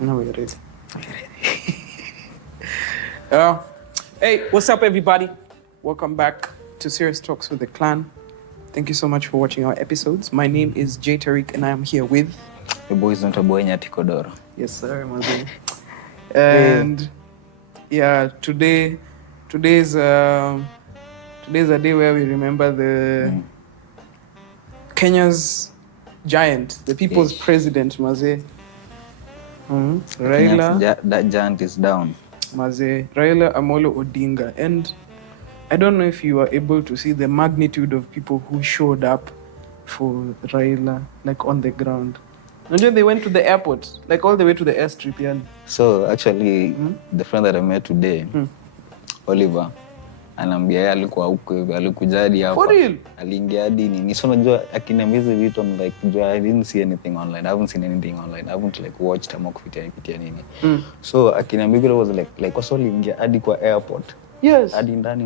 No, we're ready. Hey, what's up, everybody? Welcome back to Serious Talks with the Clan. Thank you so much for watching our episodes. My name is Jay Tariq, and I am here with... The boys don't boy Nyati Kodoro. Yes, sir, Mazi. And yeah, today's a day where we remember the Kenya's giant, the people's president, Mazi. Raila. That giant is down. Mazi, Raila Amolo Odinga. And I don't know if you are able to see the magnitude of people who showed up for Raila, like on the ground. And then they went to the airport, like all the way to the airstrip. Yeah. So actually, the friend that I met today, Oliver, anaambia yeye alikuwa huko, alikuja hadi hapa. For real? Aliingia hadi nini. So unajua akiniambia hizo vitu, I'm like, I didn't see anything online. I haven't seen anything online. I haven't like watched ama kupitia nini. So akiniambia vile was like kwa soli ingia hadi kwa airport. Yes. Hadi ndani.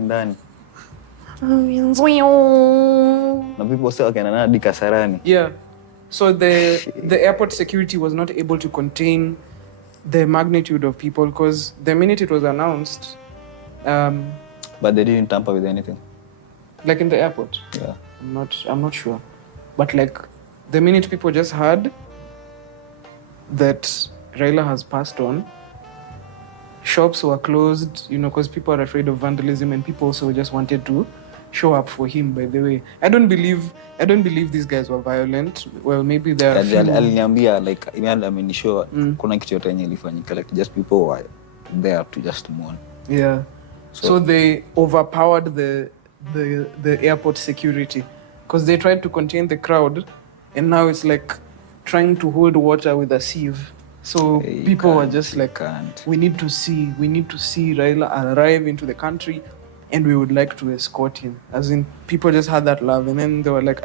Na people say wakaenda hadi Kasarani. Yeah. So the airport security was not able to contain the magnitude of people because the minute it was announced, but they didn't tamper with anything. Like in the airport. Yeah. I'm not sure. But like the minute people just heard that Raila has passed on, shops were closed, because people are afraid of vandalism, and people also just wanted to show up for him. By the way, I don't believe these guys were violent. Well, maybe they are. Aliniambia like amenishow kuna kitu yote yenye ilifanyika, like just people were there to just mourn. Yeah. So they overpowered the airport security because they tried to contain the crowd, and now it's like trying to hold water with a sieve. So people were just like, we need to see Raila arrive into the country, and we would like to escort him. As in, people just had that love, and then they were like,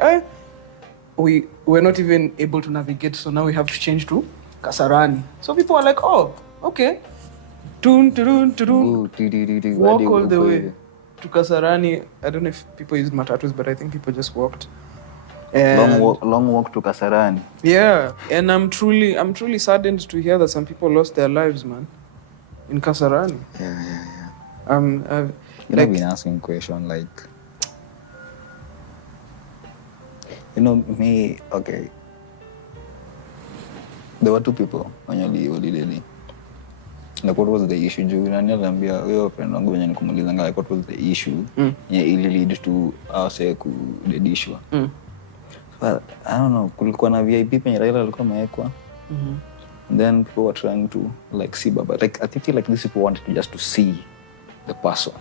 we're not even able to navigate, so now we have to change to Kasarani. So people were like, oh, okay. Walk all the way to Kasarani. I don't know if people used matatus, but I think people just walked. And long walk to Kasarani. Yeah, and I'm truly saddened to hear that some people lost their lives, man, in Kasarani. Yeah. I've been asking question like, me, okay. There were two people on your holiday. Like, what was the issue? Naniambia wewe friend wangu wenye nikumuuliza like what was the issue? Yeah, it lead to us kudedishwa. But I don't know, kulikuwa na VIP penye Raila alikuwa amewekwa. And then people were trying to like see Baba. Like I feel like these people wanted to just to see the person,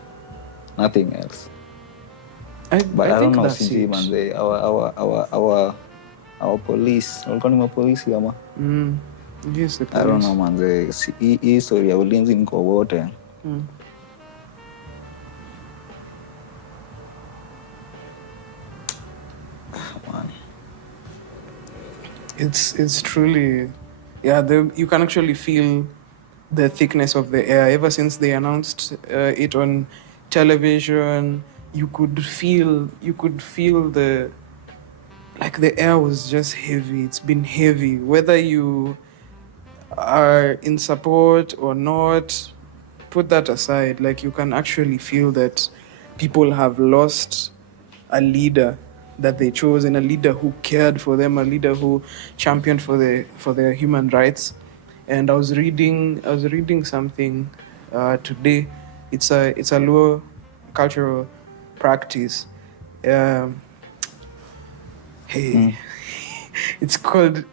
nothing else. But I don't know, CG man, our police, walikuwa ni mapolisi ama. Yes, I don't know man, hii story ya ulinzi niko wote. Man. It's truly, you can actually feel the thickness of the air. Ever since they announced it on television, you could feel the air was just heavy. It's been heavy. Whether you are in support or not, put that aside. Like, you can actually feel that people have lost a leader that they chose, and a leader who cared for them, a leader who championed for their human rights. And I was reading something today. It's a Luo cultural practice. It's called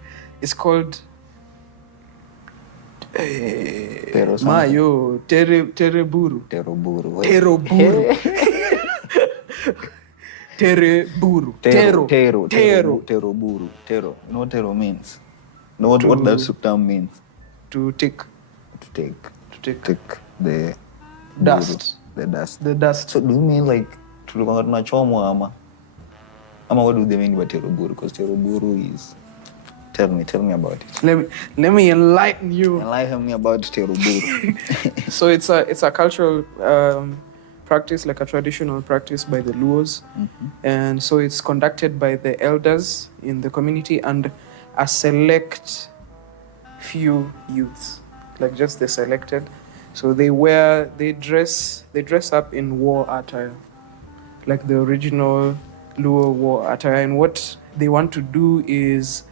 Mayo Tereburu. Tereburu. Teroburu. You know what tero means? You know what that term means? To take the dust. The dust. So do you mean like tulikuwa tunachomwa ama what do they mean by teroburu? Because teroburu is... Tell me about it. Let me enlighten you. Enlighten me about teroburu. So it's a cultural practice, like a traditional practice by the Luos. And so it's conducted by the elders in the community and a select few youths. like just the selected. So they dress up in war attire, like the original Luo war attire. And what they want to do is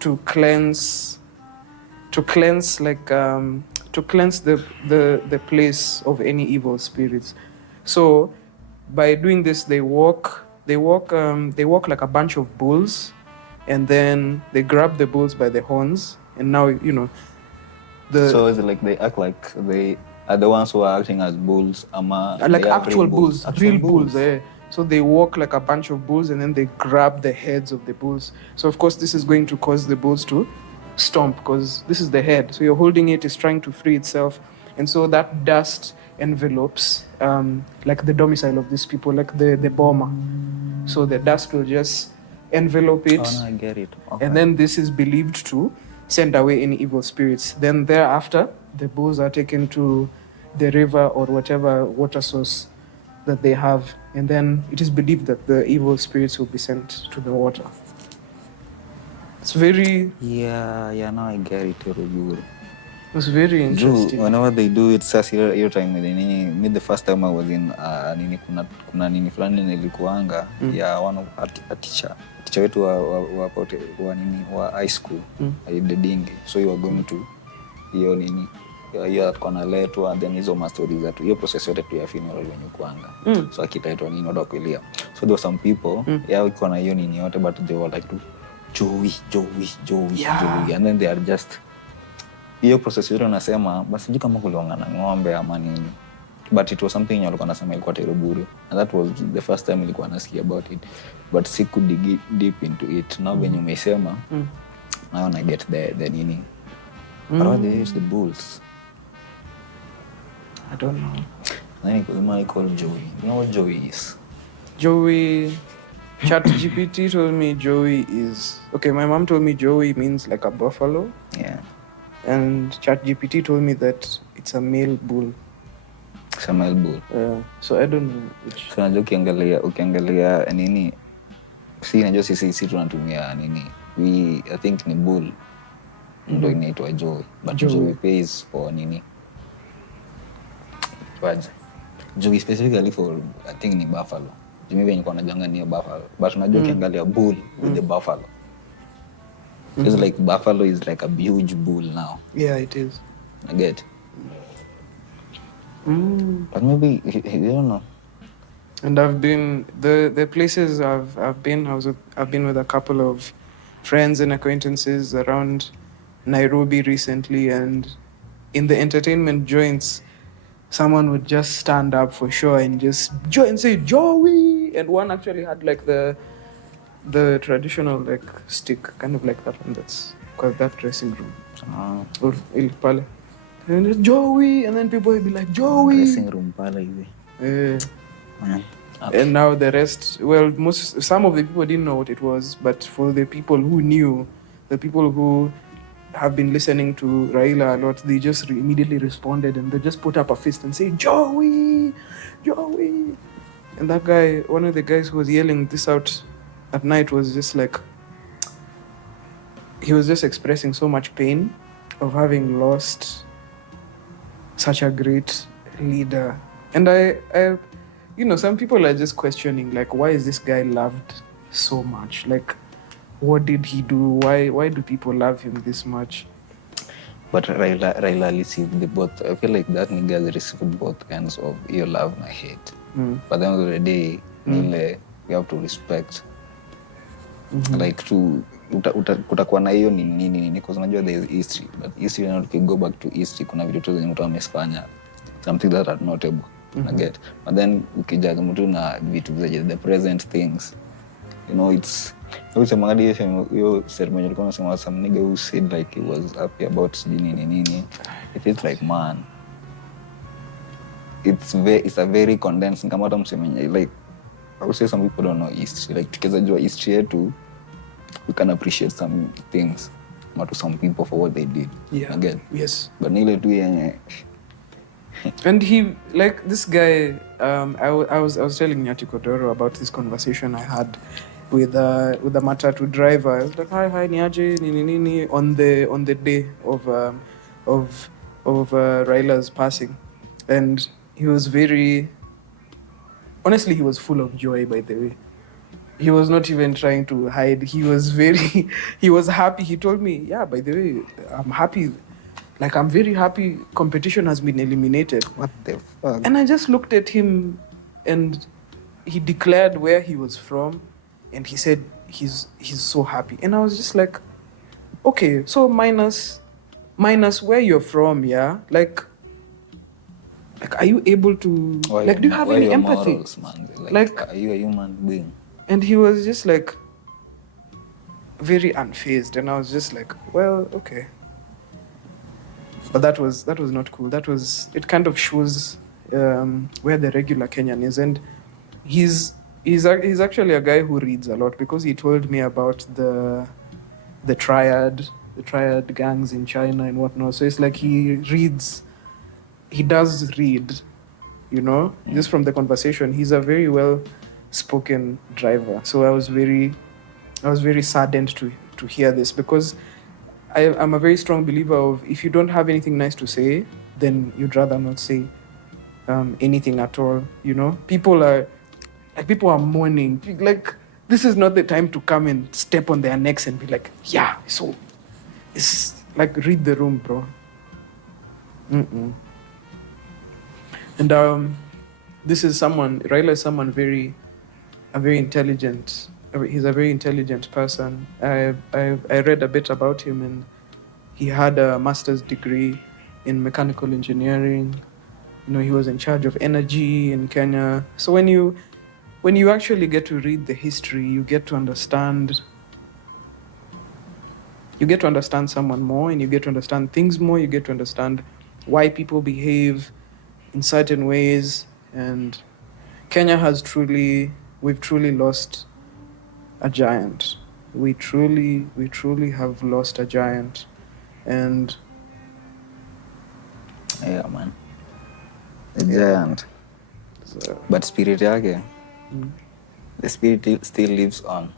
to cleanse the place of any evil spirits. So by doing this, they walk like a bunch of bulls, and then they grab the bulls by the horns, and now So is it like they act like they are the ones who are acting as bulls, like actual bulls, actual real bulls. So they walk like a bunch of bulls, and then they grab the heads of the bulls. So of course this is going to cause the bulls to stomp, because this is the head. So you're holding it, it's trying to free itself, and so that dust envelopes like the domicile of these people, like the boma. So the dust will just envelope it. Oh, no, I get it. Okay. And then this is believed to send away any evil spirits. Then thereafter, the bulls are taken to the river or whatever water source that they have, and then it is believed that the evil spirits will be sent to the water. It's very... Yeah, now I get it. It's very interesting. Whenever they do it, sasa hiyo time me the first time I was in kuna nini fulani nilikuanga ya one of a teacher wetu wa high school Odinga. So you are going to hiyo nini hiyo kona letwa, then hizo stories that hiyo process yote tu ya funeral wenye kuanga. So akitaitwa nini ndo kulia. So there were some people iko na hiyo nini yote, but they were like Joey, and then they are just hiyo process yote unasema basi sijui kama kuliongana na ng'ombe ama nini, but it was something walikuwa nasema ilikuwa teruburu, and that was the first time nilikuwa nasikia about it, but siku dig deep into it. Now when you umesema now I get the nini. But what they use the bulls, I don't know. then I call Joey. You know what Joey is? Joey, ChatGPT told me Joey is... Okay, my mom told me Joey means like a buffalo. Yeah. And ChatGPT told me that it's a male bull. It's a male bull. So I don't know which. So najua ukiangalia nini, si najua sisi tunatumia nini, I think ni bull ndo inaitwa Joey, but Joey pays for nini Joey specifically for I think ni buffalo. Maybe niko najanga ni buffalo, but unajua ukiangalia bull with the buffalo, it's like buffalo is like a huge bull now. Yeah, it is. I get. But maybe you don't know. And I've been the places I've been with a couple of friends and acquaintances around Nairobi recently, and in the entertainment joints, someone would just stand up for sure and just say Joey, and one actually had like the traditional like stick, kind of like that one that's called that dressing room. Or il pale. And Joey, and then people would be like Joey. Dressing room pale hivi. And now the rest, well, some of the people didn't know what it was, but for the people who knew, the people who have been listening to Raila a lot, they just immediately responded, and they just put up a fist and say Joey. And that guy, one of the guys who was yelling this out at night, was just like, he was just expressing so much pain of having lost such a great leader. And I some people are just questioning, like, why is this guy loved so much? Like, what did he do? Why do people love him this much? But Raila received the both. I feel like that nigga has received both kinds of your love and hate. But at the end of the day, you have to respect. Like kutakuwa na hiyo nini, because unajua there is history, but history, now if you go back to history, kuna vitu tu zenye mtu amefanya, something that are notable. I get. But then ukijaza mtu na vitu vya the present things, it's hiyo ceremony alikuwa anasema some nigga who said like he was happy about nini. It feels like, man, it's a very condensed, kama hata msemenye, like I would say some people don't know history, like tukiweza jua history yetu, we can appreciate some things, but to some people for what they did. Yeah. Again. Yes. But nile tu yenye and he, like this guy, I was telling Nyati Kodoro about this conversation I had with the matatu driver. I was like, hi niaje nini on the day of of Raila's passing, and he was honestly, he was full of joy. By the way, he was not even trying to hide. He was he was happy. He told me, "Yeah, by the way, I'm happy. Like, I'm very happy. Competition has been eliminated." What the fuck? And I just looked at him, and he declared where he was from, and he said he's so happy. And I was just like, okay, so minus where you're from, yeah, like are you able to do you have any empathy? Morals, man? Like, are you a human being? and he was just like very unfazed, and I was just like, well, okay. But that was not cool. It kind of shows where the regular Kenyan is, and he's actually a guy who reads a lot, because he told me about the triad gangs in China and whatnot. So it's like he does read, just from the conversation. He's a very well spoken driver. So I was very saddened to hear this, because I'm a very strong believer of, if you don't have anything nice to say, then you'd rather not say anything at all. People are mourning. Like, this is not the time to come and step on their necks and be like, yeah, so it's like, read the room, bro. And this is Raila is someone very intelligent. He's a very intelligent person. I read a bit about him, and he had a master's degree in mechanical engineering. He was in charge of energy in Kenya. So when you actually get to read the history, you get to understand someone more, and you get to understand things more. You get to understand why people behave in certain ways. And Kenya we've truly lost a giant. We truly have lost a giant. And yeah, man, a giant. So, but spirit yake, the spirit still lives on.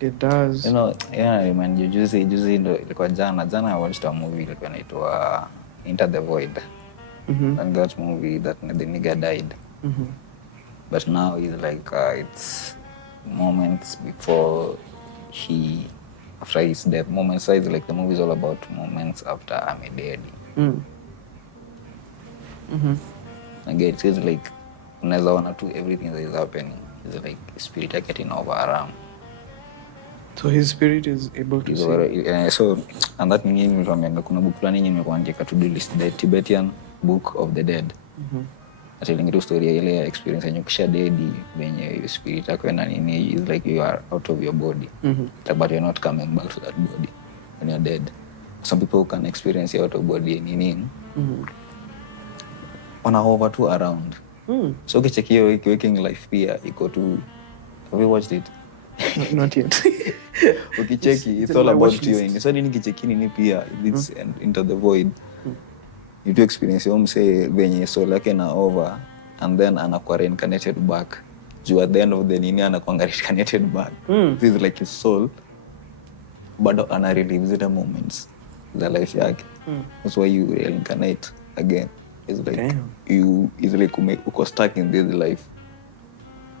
It does. Man, juzi ndo ilikuwa jana I watched a movie ilikuwa inaitwa Into the Void. And that movie, that the nigga died. But now it's like it's moments before after his death. Moments, so it's like the movie is all about moments after I'm dead. Again, it feels like unaweza ona tu everything that is happening. It's like spirit getting over. So his spirit is able to see. So, and that means kuna book fulani nimekuwa andika to do list, the Tibetan Book of the Dead. Atelingitu story ile experience yenye ukisha dead, venye spirit yako ina nini, is like you are out of your body. But you're not coming back to that body when you're dead. Some people can experience out of body nini. Wana hover to around. So ukicheki hiyo waking life pia iko tu. Have you watched it? Not yet. Ukicheki, it's all about viewing. So nini kicheki nini pia, it's Into the Void. You do experience mse venye soul yake na over, and then anakuwa reincarnated back. Juu at the end of the nini anakuwa reincarnated back. This is like his soul, but ana-relive zile moments za life yake. That's why you reincarnate again. It's like it's like uko stuck in this life.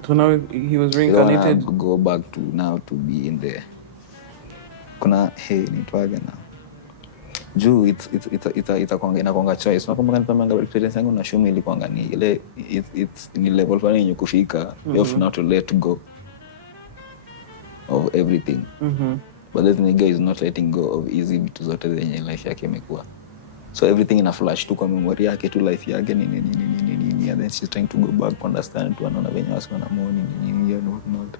So now he was reincarnated. You go back to now to be in there. Kuna nitwaga na. Juu it's inakwanga choice. Nakumbuka nipamanga experience yangu na Shumi ilikuwanga ni ile it's ni level fulani yenye kufika. You have now to let go of everything. But this nigga is not letting go of easy vitu zote zenye life yake imekuwa. So everything in a flash tu kwa memory yake tu, life yake nini and then she's trying to go back to understand tu anaona venye wasi wana morning nini and what not,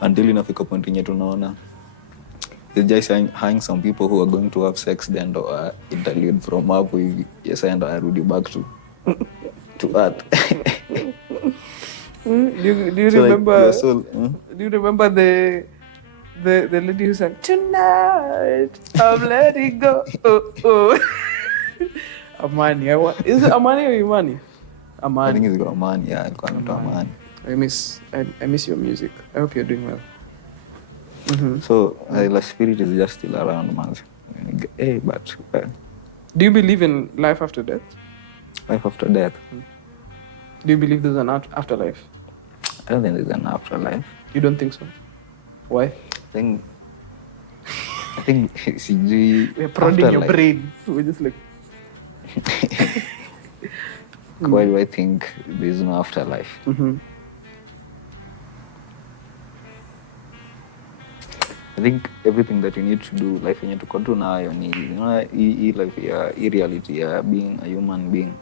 until inafika point yenye tunaona it's just hang some people who are going to have sex then interlude from up we yes and arudi back to earth. Do you so remember like soul, do you remember the lady who sang tonight I'm letting go? Amani. Is it Amani or Imani? Amani. I think it's Amani. Yeah, it's Amani. I miss your music. I hope you're doing well. So the spirit is just still around, man. But Do you believe in life after death? Life after death. Do you believe there's an afterlife? I don't think there's an afterlife. You don't think so? Why? I think CG. We're prodding your brain. We're just like. Why do I think there's no afterlife? I think everything that you need to do, life you need to control now, you know, life, reality, being a human being.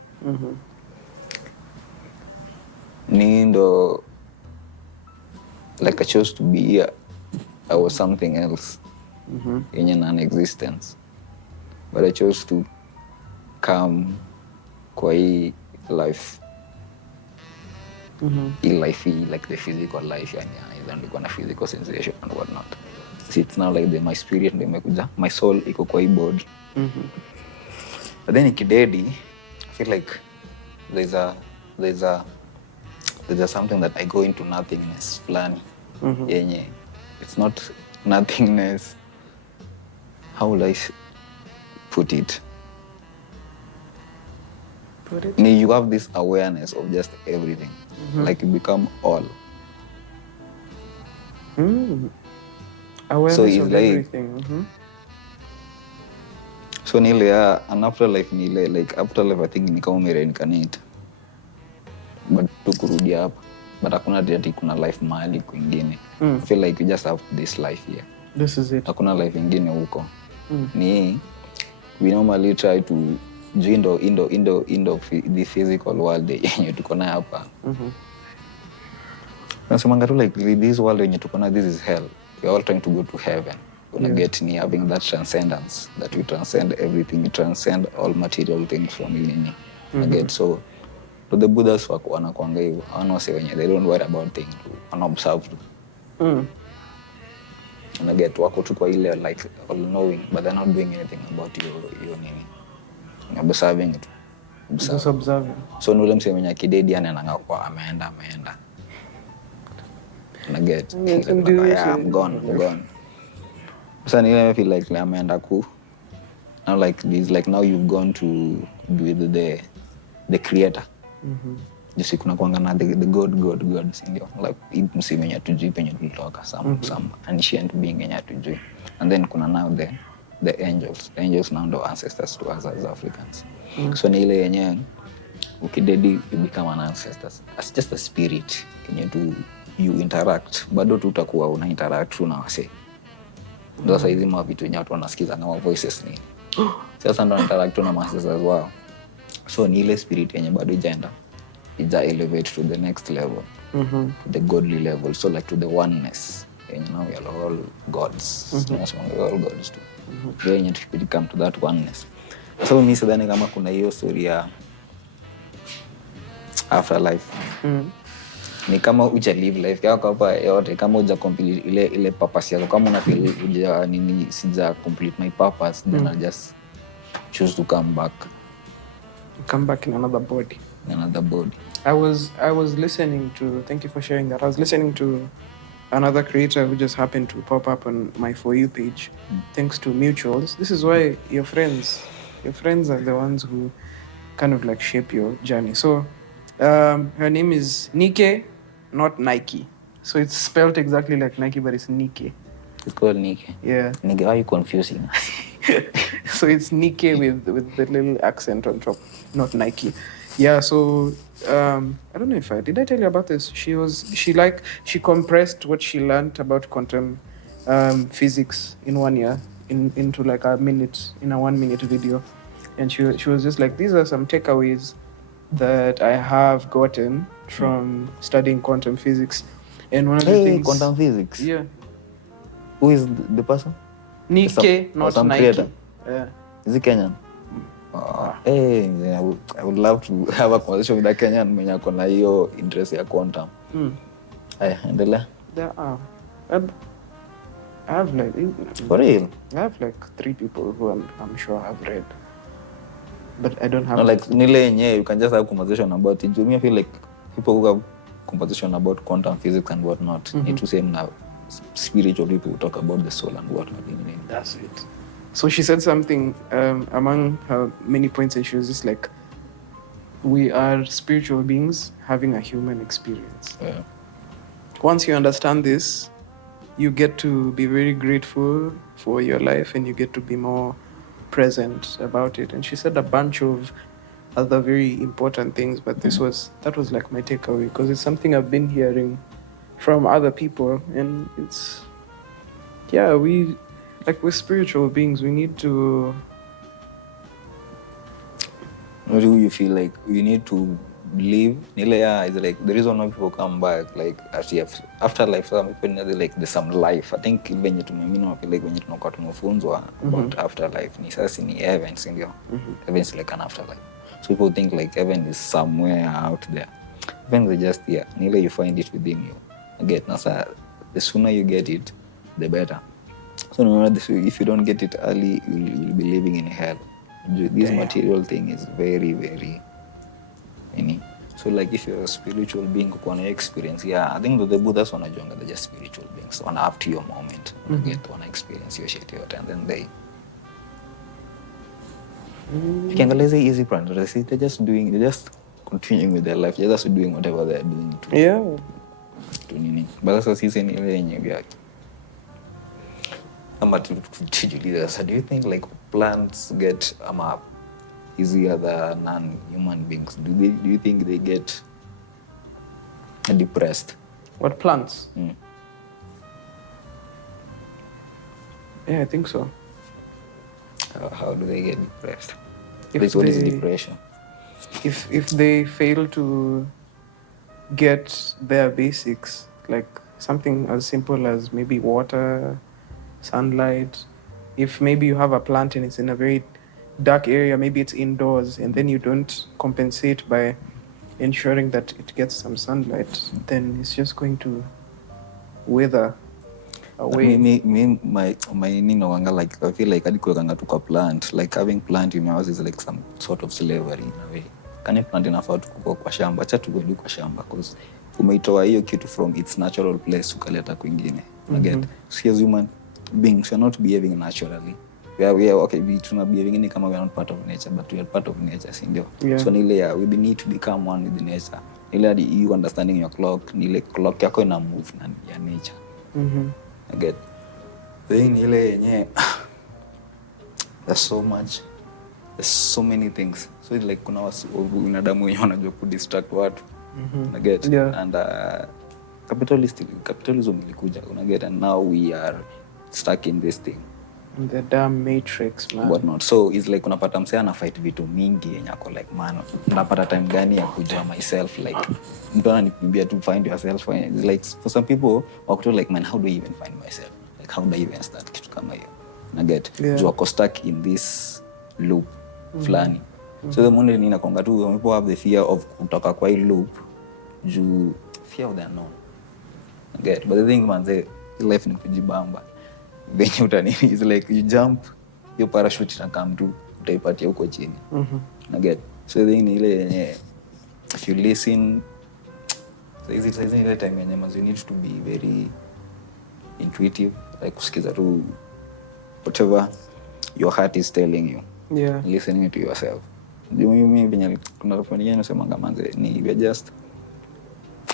Nindo, like I chose to be here, I was something else in non-existence, but I chose to come kwa hii life. Life, like the physical life, and ilikuwa na physical sensation and whatnot. See, it's now like my spirit ndio imekuja, my soul iko kwa hii body. But then ikidedi, I feel like there's something that I go into nothingness fulani. Yenye it's not nothingness. How will I put it? You have this awareness of just everything. Like you become all. Awareness so it's of like, everything. So nile an afterlife nile, like afterlife I think ni kama reincarnate. But tukurudi hapa. But hakuna ati kuna life mahali kwingine. I feel like you just have this life here. This is it. Hakuna life ingine huko. Ni we normally try to join the physical world yenye tuko nayo hapa. Nasemanga tu like this world yenye tuko nayo, this is hell. We are all trying to go to heaven. Wanna get ni having that transcendence, that we transcend everything, we transcend all material things from nini. Get so to the Buddhas wanakuanga hivyo, wanaose wenye they don't worry about things, wanaobserve tu. Get wako tu kwa ile like all knowing, but they're not doing anything about your nini. Observing it. Just observing. So nule mse mwenye kidedi ananga kwa ameenda. Get I'm gone. So I feel like ameenda ku. Now like this, like now you've gone to be with the creator. Just kuna kuanga na the god sindio, like mse mwenye tujui penye tulitoka, some ancient being yenye tujui. And then kuna now the angels. The angels now ndo ancestors to us as Africans. So ni ile yenye ukidedi you become an ancestors. As just a spirit yenye you interact. Bado tutakuwa una interact na wase. Ndio sasa hizi vitu yenye watu wanasikiza kama voices ni. Sasa ndo interact na ancestors wao. So ni ile spirit yenye bado ijaenda. Ija elevate to the next level. The godly level. So like to the oneness. And now we are all gods. We are all gods too. Yenye to come to that oneness. So mimi sidhani kama kuna hiyo story ya afterlife. Ni kama uja live life yako hapa yote, kama uja complete ile purpose yako, kama una feel uja nini sija complete my purpose, then I just choose to come back in another body. I was listening to, thank you for sharing that. I was listening to another creator who just happened to pop up on my For You page, thanks to mutuals. This is why your friends are the ones who kind of like shape your journey. So her name is Nike, not Nike. So it's spelled exactly like Nike, but it's Nike. It's called Nike. Yeah. Nike, why are you confusing? So it's Nike with the little accent on top, not Nike. Yeah, so I don't know if did I tell you about this? She compressed what she learned about quantum physics in 1 year into like a 1 minute video. And she was just like, these are some takeaways that I have gotten from studying quantum physics. And one of the things, quantum physics. Yeah. Who is the person? Nike, not Nike. Creator. Yeah. Is he Kenyan? Hey, I would love to have a conversation with a Kenyan mwenye ako na hiyo interest ya quantum. Endelea. There are. I have like... For real? I have like 3 people who I'm sure have read. But I don't have... No, like nile yenye, you can just have conversation about it. To me, I feel like people who have conversation about quantum physics and whatnot need to say now spiritual people who talk about the soul and whatnot. That's it. So she said something among her many points, and she was just like, we are spiritual beings having a human experience. Yeah. Once you understand this, you get to be very grateful for your life, and you get to be more present about it. And she said a bunch of other very important things, but that was like my takeaway, because it's something I've been hearing from other people, and it's we're spiritual beings. We need to. What do you feel like you need to live? It's like the reason why people come back, like after life, some people know like there's some life. I think when you feel like when you know tumefunzwa about afterlife, ni sasa ni heaven, sindio? Heaven is like an afterlife. So people think like heaven is somewhere out there. Heaven is just here. Nile you find it within you. Nasa, the sooner you get it, the better. So no matter this, if you don't get it early, you'll be living in hell. This material thing is very, very so like if you're a spiritual being who experience, I think the Buddhas wanajonga, they're just spiritual beings. Wana up to your moment. Wana experience your shit and then they you can easy plan. They're just continuing with their life. They're just doing whatever they're doing to nini. But that's what season yenye do you think like plants get easier than non-human beings? Do you think they get depressed? What, plants? Yeah, I think so. How do they get depressed? What is depression? If they fail to get their basics, like something as simple as maybe water, sunlight. If maybe you have a plant and it's in a very dark area, maybe it's indoors, and then you don't compensate by ensuring that it gets some sunlight, then it's just going to wither away. Like I feel like to plant, like having plant in my house is like some sort of slavery in a way. Can you plant enough to go kwa shamba? Acha tu go kwa shamba, because umeitoa hiyo kitu from its natural place ukaleta kwingine. So as human beings, we're not behaving naturally. We are okay, we are behaving kama we are not part of nature, but we are part of nature, sindio? So we need to become one with the nature. You understanding your clock, clock yako ina move na ya nature. Then there's so many things. So it's like kuna binadamu wenye wanajua kudistract watu. And capitalism ilikuja, and now we are stuck in this thing. The damn matrix, man. What not. So it's like unapata msee ana fight vitu mingi yenye ako like, man, unapata time gani ya kujua myself, like mtu ananikimbia to find yourself. It's like for some people wako like, man, how do I even find myself? Like how do I even start kitu kama hiyo? You are stuck in this loop flani. So the moment ninakonga tu, people have the fear of kutoka kwa hii loop, fear of the unknown. But the thing, man, life ni kujibamba. Benye utanini is like you jump, your parachute na come tu, utaipatia huko chini. So the thing ile yenye if you listen, so is it ile time yenye you need to be very intuitive, like kusikiza tu whatever your heart is telling you. Listening to yourself. Mimi benye kuna rafiki nasema manze ni we just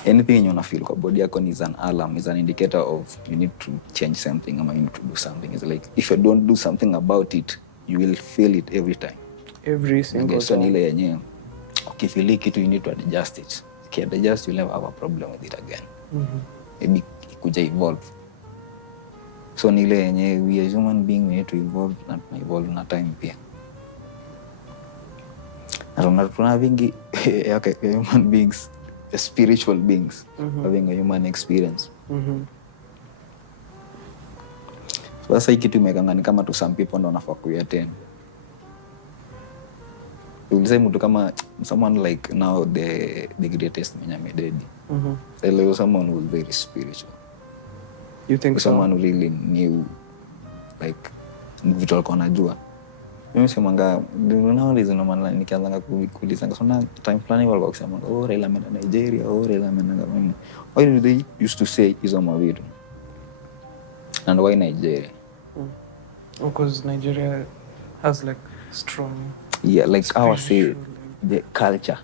anything you feel kwa body yako is an alarm, is an indicator of you need to change something or you need to do something. It's like if you don't do something about it, you will feel it every time. Every single time. So ile yenyewe ukifeel kitu you need to adjust it. If you adjust, you'll never have a problem with it again. Maybe ikuja evolve. So ile yenyewe we as human being we need to evolve na time pia. Na tuna vingi okay, human beings, spiritual beings, having a human experience. So sasa hii kitu imekangani kama to some people ndo wanafaa kuyattend. You will say mtu kama someone like now the greatest mwenye amededi. Like someone who was very spiritual. You think someone who really knew like vitu alikuwa anajua. Mimi semanga nowadays no man nikianza kuuliza sana time planning walikuwa kusema Raila ameenda Nigeria, Raila ameenda mimi. Why do they used to say hizo mavitu? And why Nigeria? Because Nigeria has like strong Yeah, like our say spiritual. the culture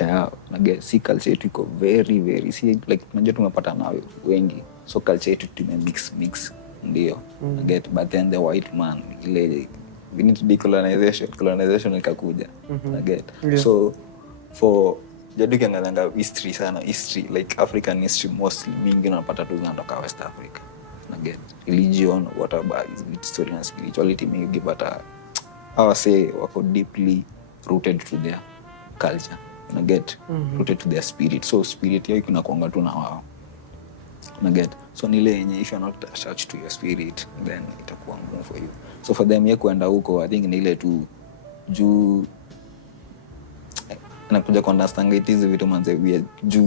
yao naget, si culture yetu iko very very, si like najua tumepata na wengi, so culture yetu mix ndio naget, but then the white man ile we need to decolonization ikakuja naget. So for jadi ukiangalia history sana, history like African history mostly mingi unapata tu zinatoka West Africa naget, religion what about history and spirituality mingi, but our say wako deeply rooted to their culture, unaget, rooted to their spirit, so spirit yao inakuanga tu na wao, unaget. So nile yenye if you're not attached to your spirit then itakuwa ngumu for you. So for them ye kuenda huko I think ni ile tu juu nakuja kuunderstand it is vitu manze, we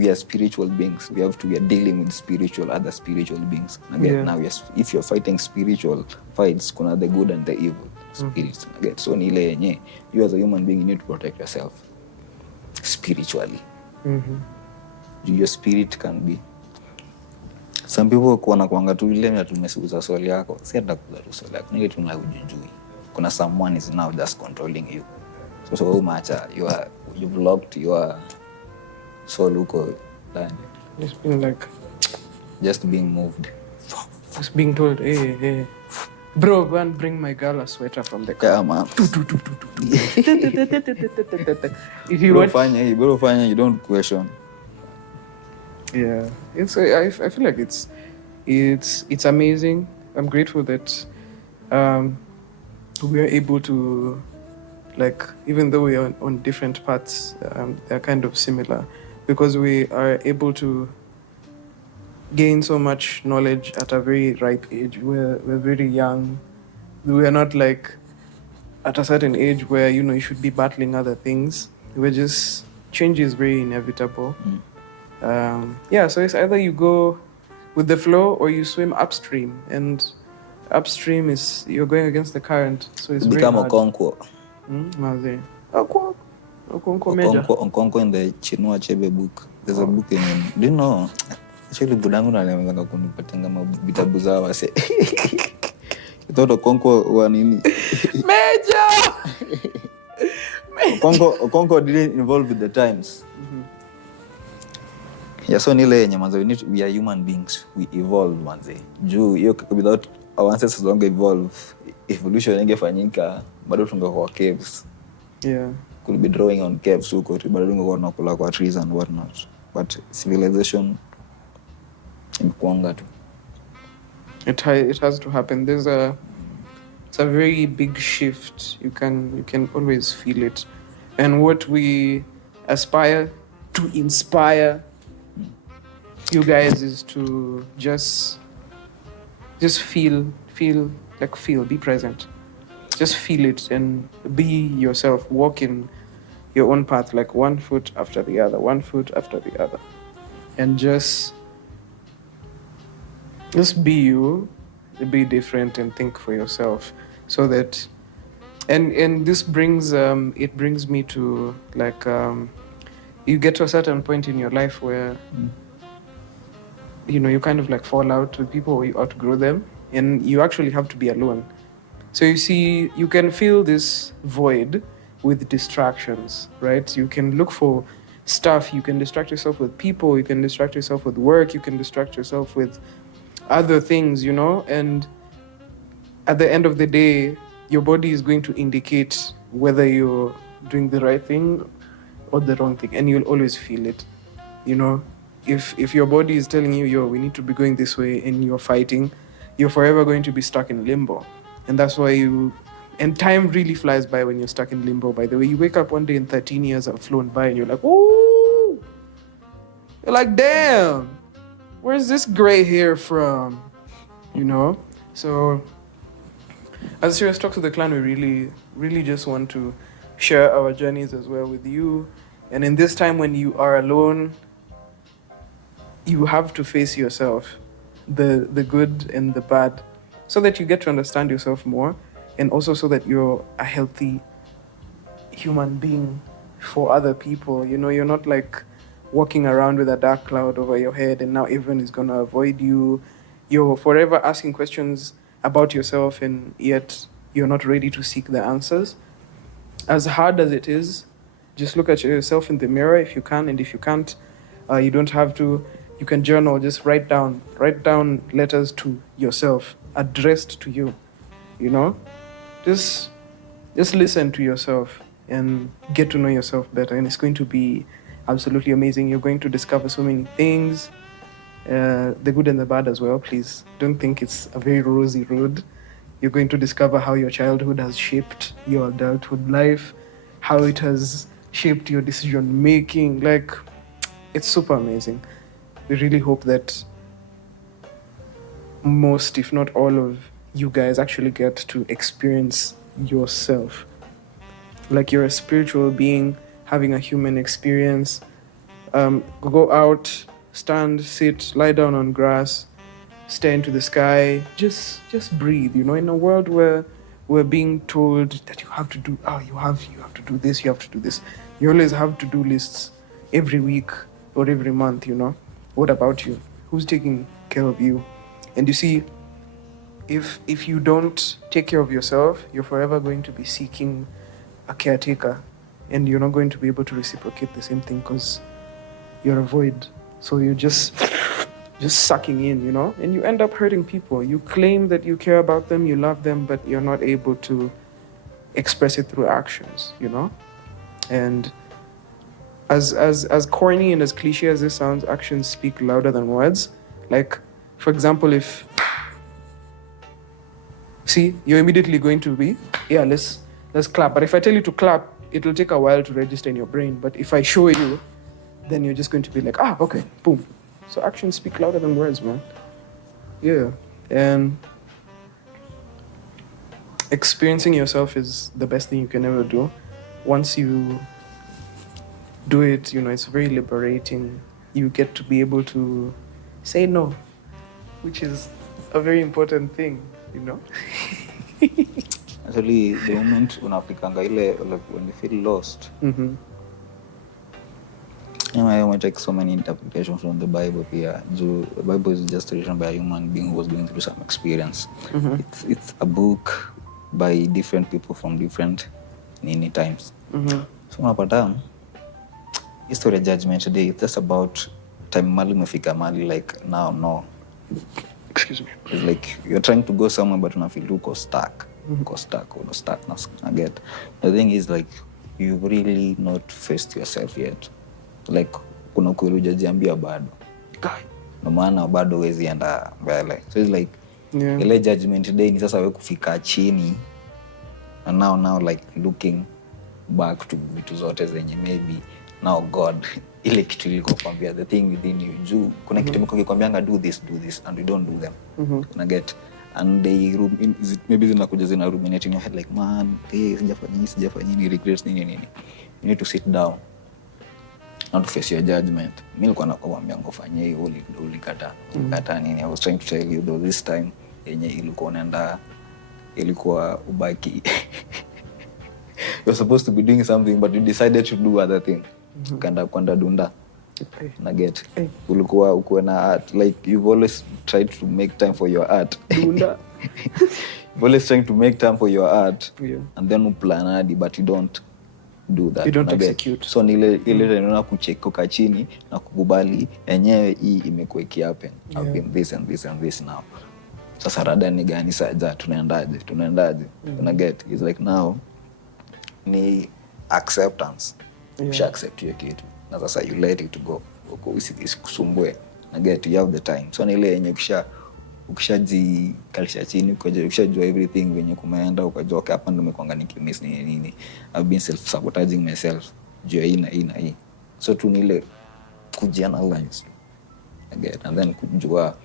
are spiritual beings, we are dealing with other spiritual beings naget. Now if you're fighting spiritual fights, kuna the good and the evil spirits naget. So ni ile yenye you as a human being you need to protect yourself spiritually. Your spirit can be, some people kuona kuanga tu ile na tumesiuza swali yako, si hata kuuza tu swali yako, ni kitu unajui kuna someone is now just controlling you. So macha you've locked your soul huko ndani, It's been like just being moved, just being told, hey bro, go and bring my girl a sweater from the car. yeah man. If you bro fanya you don't question. Yeah, I feel like it's amazing. I'm grateful that we are able to, like, even though we are on different paths, they're kind of similar because we are able to gain so much knowledge at a very ripe age. We're very young. We are not like at a certain age where you should be battling other things. We're just, change is very inevitable. So it's either you go with the flow or you swim upstream, and upstream is you're going against the current, so it's become very hard. Okonkwo in the Chinua Achebe book. There's a book in, do you know, actually budangu nalemanga kunipatanga vitabu zao wase thought Okonkwo wa nini Major. Okonkwo didn't involve with the times. Yeah, so nile yenye manze, we are human beings, we evolve manze. Juu without our ancestors don't evolve, evolution ingefanyika bado tungekuwa caves. Yeah, could be drawing on caves huko bado tungekuwa tunakula kwa trees and what not, but civilization imekuanga tu. it has to happen. It's a very big shift. You can always feel it, and what we aspire to inspire you guys is to just feel, be present, just feel it and be yourself, walk in your own path, like one foot after the other, and just be you, be different, and think for yourself, so that and this brings it brings me to like you get to a certain point in your life where you kind of like fall out with people or you outgrow them, and you actually have to be alone. So you see, you can fill this void with distractions, right? You can look for stuff, you can distract yourself with people, you can distract yourself with work, you can distract yourself with other things, and at the end of the day, your body is going to indicate whether you're doing the right thing or the wrong thing, and you'll always feel it. If your body is telling you, we need to be going this way, and you're fighting, you're forever going to be stuck in limbo. And that's why and time really flies by when you're stuck in limbo, by the way. You wake up one day and 13 years have flown by and you're like, ooh! You're like, damn, where's this gray hair from? So as Serious Talks to the Clan, we really, really just want to share our journeys as well with you. And in this time when you are alone, you have to face yourself, the good and the bad, so that you get to understand yourself more, and also so that you're a healthy human being for other people. You're not like walking around with a dark cloud over your head and now everyone is going to avoid you. You're forever asking questions about yourself and yet you're not ready to seek the answers. As hard as it is, just look at yourself in the mirror if you can, and if you can't, you don't have to. You can journal. Just write down letters to yourself, addressed to you. You know, just listen to yourself and get to know yourself better, and it's going to be absolutely amazing. You're going to discover so many things, the good and the bad as well. Please don't think it's a very rosy road. You're going to discover how your childhood has shaped your adulthood life, how it has shaped your decision making. Like, it's super amazing. We really hope that most, if not all of you guys actually get to experience yourself. Like, you're a spiritual being having a human experience. Go out, stand, sit, lie down on grass, stare into the sky, just breathe. In a world where we're being told that you have to do you have to do this, you have to do this. You always have to do lists every week or every month. What about you? Who's taking care of you? And you see, if you don't take care of yourself, you're forever going to be seeking a caretaker, and you're not going to be able to reciprocate the same thing because you're a void. So you're just sucking in, and you end up hurting people. You claim that you care about them, you love them, but you're not able to express it through actions, And as corny and as cliche as this sounds, actions speak louder than words. Like, for example, you're immediately going to be, let's clap. But if I tell you to clap, it'll take a while to register in your brain. But if I show you, then you're just going to be like, okay, boom. So actions speak louder than words, man. Yeah. And experiencing yourself is the best thing you can ever do. Once you do it, it's very liberating. You get to be able to say no, which is a very important thing, Actually, the moment unafikanga ile, like when you feel lost, I might take so many interpretations from the Bible here. The Bible is just written by a human being who was going through some experience. It's a book by different people from different times. So unapata history judgment day, it's just about time mali umefika mali, like now no. Excuse me. It's like you're trying to go somewhere but unafeel uko stuck. Uko stuck na get. The thing is, like, you've really not faced yourself yet. Like, kuna kweli hujajiambia bado. No maana bado huwezi enda mbele. So it's like, ile judgment day ni sasa wewe kufika chini, and now like looking back to vitu zote zenye maybe now God ile kitu ilikokwambia, the thing within you, kuna kitu mkokwambianga do this and you don't do them. Una get, and they maybe zinakuja zina ruminate in your head like, man, sijafanya regrets nini. You need to sit down, not to face your judgment. Mimi nilikuwa nakwambia ngofanye hiyo, ulikata nini. I was trying to tell you though, this time yenye ilikuwa unaenda, ilikuwa ubaki you're supposed to be doing something but you decided to do other thing. Kwenda dunda. Na get. Ulikuwa uko na art, like you've always tried to make time for your art. Dunda. You've always trying to make time for your art. And then plan hadi, but you don't do that. You don't execute. So ile ninaona kucheka chini na kukubali yenyewe hii imekuwa ikihappen. I've been this and this and this now. Sasa rada ni gani sasa, tunaendaje? Una get, it's like now ni acceptance. You accept your kitu na sasa you let it go. Usikusumbue. Na get, you have the time. So ni ile yenye ukishajikalisha chini, ukishajua everything venye kumeenda, ukajua hapa ndo nimekuanga nikimiss nini. I've been self-sabotaging myself juu ya hii. So tu ni ile kujianalyze. Get, and then kujua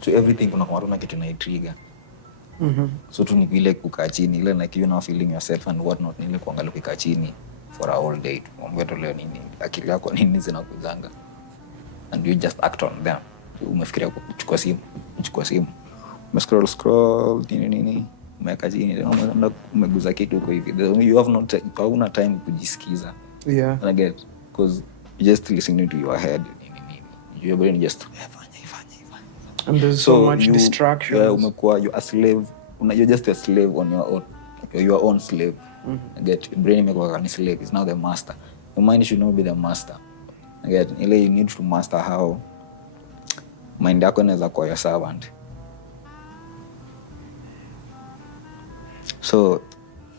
so everything kuna kwa kitu na trigger. So tu ni ile kukaa chini, ile like you know feeling yourself and what not, ile kuangalia kukaa chini for a whole day. Mwambie leo nini, akili yako nini zinakuzanga, and you just act on them. Umefikiria kuchukua simu, scroll nini, umeka chini, umeguza kitu huko hivi. You have no time, hauna time kujisikiza. And get, because you just listening to your head nini. Your brain just fanya. And there's so much distractions. Umekuwa you're a slave. You're just a slave on your own. You're your own slave. Get brain imekuwa ni slave. It's now the master. Your mind should not be the master. Get ile you need to master how mind yako inaweza kuwa your servant. So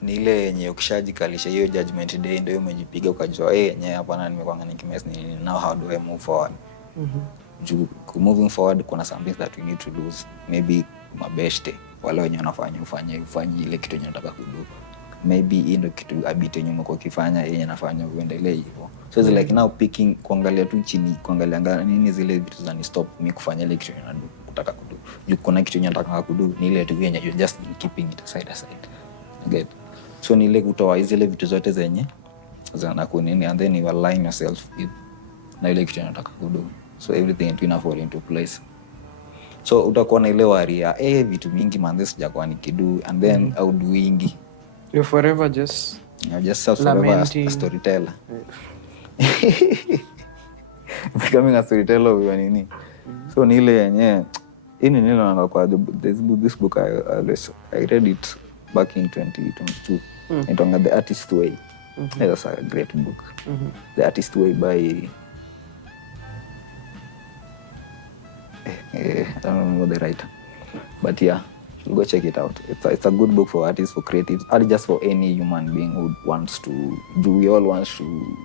ni ile yenye ukishajikalisha hiyo judgment day ndio umejipiga ukajua yenyewe hapana nimekuanga nikimess ni now how do I move forward. Moving forward kuna something that we need to lose, maybe mabeshte wale wenye wanafanya ufanye ile kitu yenye unataka kudu, maybe hii ndio kitu habit yenye umekuwa ukifanya yenye nafanya uendelee hivyo. So it's like now picking, kuangalia tu chini, kuangalia nini zile vitu zani stop mimi kufanya ile kitu yenye nataka kudu. Kuna kitu yenye nataka kudu ni ile tu yenye you just keeping it aside. Get. So ni ile kutoa zile vitu zote zenye zana kunini, and then you align yourself with na ile kitu unataka kudu. So everything will fall into place. So utakuwa na ile waria vitu mingi man sijakuwa nikidu, and then au doing you're forever just forever a storyteller. Becoming a storyteller with nini. So ni ile yenye ini nilo kwa this book I read it back in 2022. It on The Artist Way. That's a great book. The Artist Way by I don't remember the writer, but yeah, go check it out. It's a good book for artists, for creatives, or just for any human being who wants to do. We all want to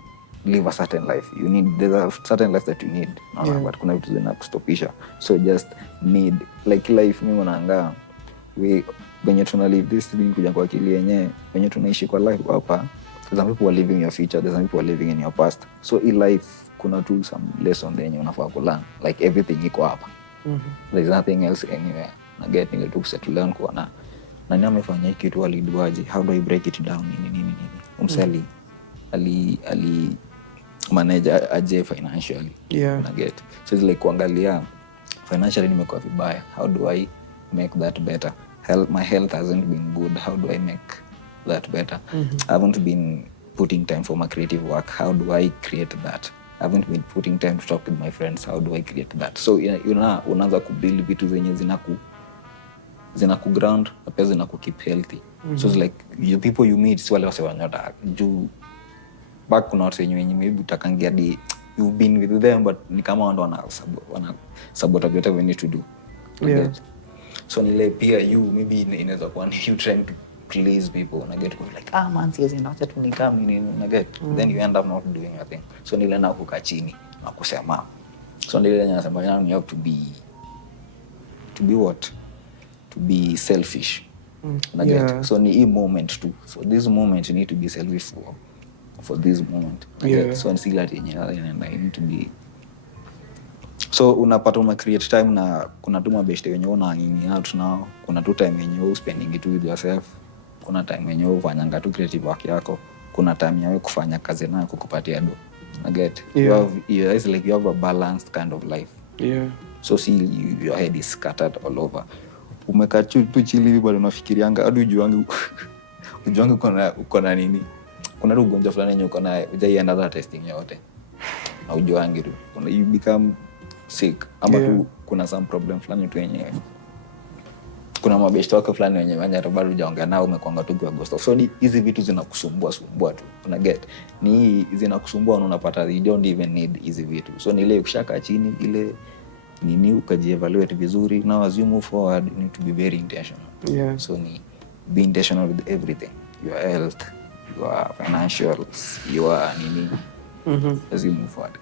live a certain life. There's a certain life that you need. But kuna vitu zinakustopisha. So just need like life. Mimi naanga when you live this thing kuja kwa akili yenyewe, when you tunaishi kwa life hapa. There's some people are living in your future. There's some people are living in your past. So in life kuna tu some lesson yenye unafaa kulearn. Like everything iko hapa. There's nothing else anywhere. Na get nile tu set to learn kuona nani amefanya hiki kitu aliduaje, how do I break it down nini. Umsali ali manage aje financially. Na get. So it's like kuangalia financially nimekuwa vibaya, how do I make that better? My health hasn't been good, how do I make that better? I haven't been putting time for my creative work, how do I create that? I haven't been putting time to talk with my friends, how do I create that? So unaanza kubuild vitu zenye zinaku ground na pia zinaku keep healthy. So it's like the people you meet si wale wasewanyota juu back kuna watu wenye maybe utakangia di you've been with them but ni kama ndo wana sabotage whatever you need to do. So nile pia you maybe inaweza kuwa you trying to please people and get like man siwezi naacha tu nikam nini na get then you end up not doing a thing. So nile na kukaa chini na kusema so nile nasema you have to be what, to be selfish na get. So ni hii moment too, for this moment you need to be selfish for this moment. So and see that yenye I need to be. So unapata create time na kuna tu mabeshte wenye una hanging out now, kuna tu time yenye you spending it with yourself, kuna time yenye ufanyanga tu creative work yako, kuna time ya kufanya kazi nayo kukupatia do. I get. It's like you have a balanced kind of life. So see your head is scattered all over. Umekaa tu chili hivi bado unafikirianga hadi ujuange uko na nini. Kuna ugonjwa fulani yenye uko nayo, ujaenda that testing yote. Na ujuange tu. You become sick. Ama tu kuna some problem fulani tu yenye. Kuna mabeshte wako fulani wenye hata bado hujaongea nao, umekwanga tu kwa ghost. So hizi vitu zinakusumbua tu. Una get. Ni zinakusumbua na unapata you don't even need hizi vitu. So ni ile ukishaka chini ile nini ukajievaluate vizuri. Now as you move forward you need to be very intentional. So ni be intentional with everything. Your health, your financials, your nini. As you move forward.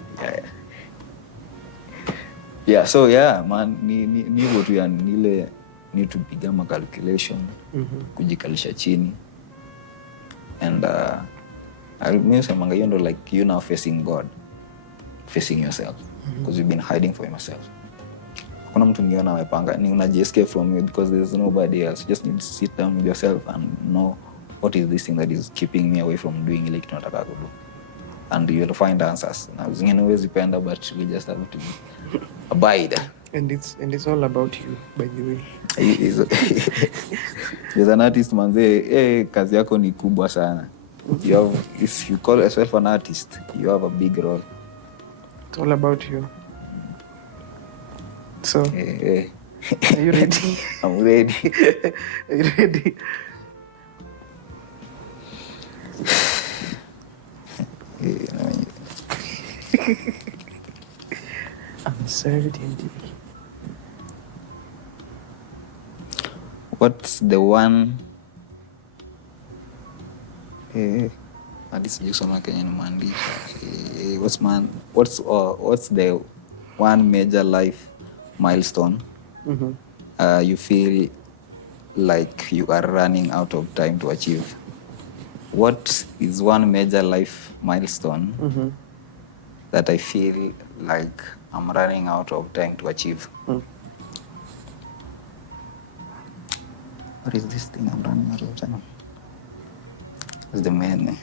So man ni watu ya nile need to piga ma calculation, kujikalisha chini. And I'll say hiyo ndo like you now facing God, facing yourself, because you've been hiding for yourself. Kuna mtu mwingine amepanga ni unaji-escape from you because there's nobody else. You just need to sit down with yourself and know what is this thing that is keeping me away from doing ile kitu nataka kudo. And you'll find answers. Na zingine huwezi penda but we just have to abide. And it's all about you, by the way. As an artist manze, kazi yako ni kubwa sana. If you call yourself an artist, you have a big role. It's all about you. So, Are you ready? I'm ready. Are you ready? Uncertainty. What's the one hadi sijui kusoma Kenya nimeandika. What's the one major life milestone you feel like you are running out of time to achieve? What is one major life milestone that I feel like I'm running out of time to achieve? What is this thing I'm running out of time? It's the main.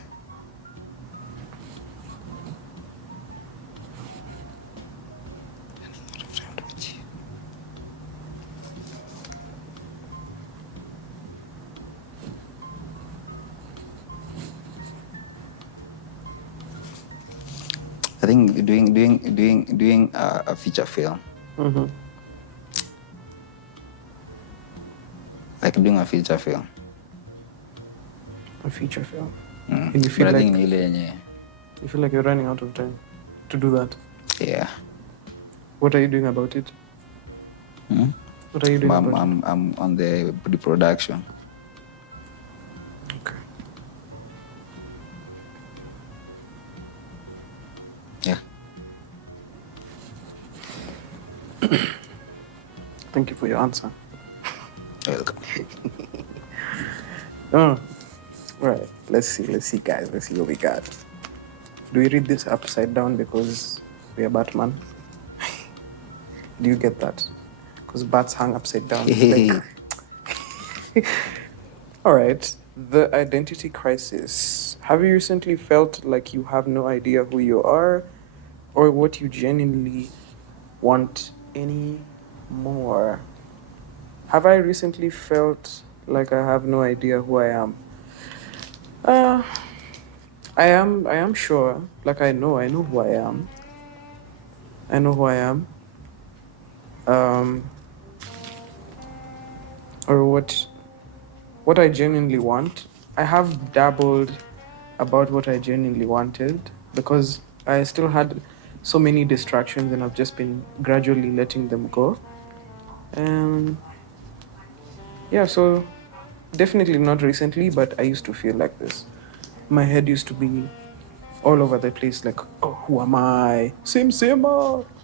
I think doing a feature film. Like doing a feature film. A feature film. And you feel but I like think you feel like you're running out of time to do that. Yeah. What are you doing about it? What are you doing about it? I'm on the production. Okay. Yeah. Thank you for your answer. Welcome. Right. Let's see, guys. Let's see what we got. Do we read this upside down because we are Batman? Do you get that? Because bats hang upside down. Like... All right. The identity crisis. Have you recently felt like you have no idea who you are or what you genuinely want anymore? Have I recently felt like I have no idea who I am? I am sure. Like I know who I am. I know who I am. Or what I genuinely want. I have dabbled about what I genuinely wanted because I still had so many distractions and I've just been gradually letting them go. Yeah, so definitely not recently, but I used to feel like this. My head used to be all over the place, like, oh, who am I?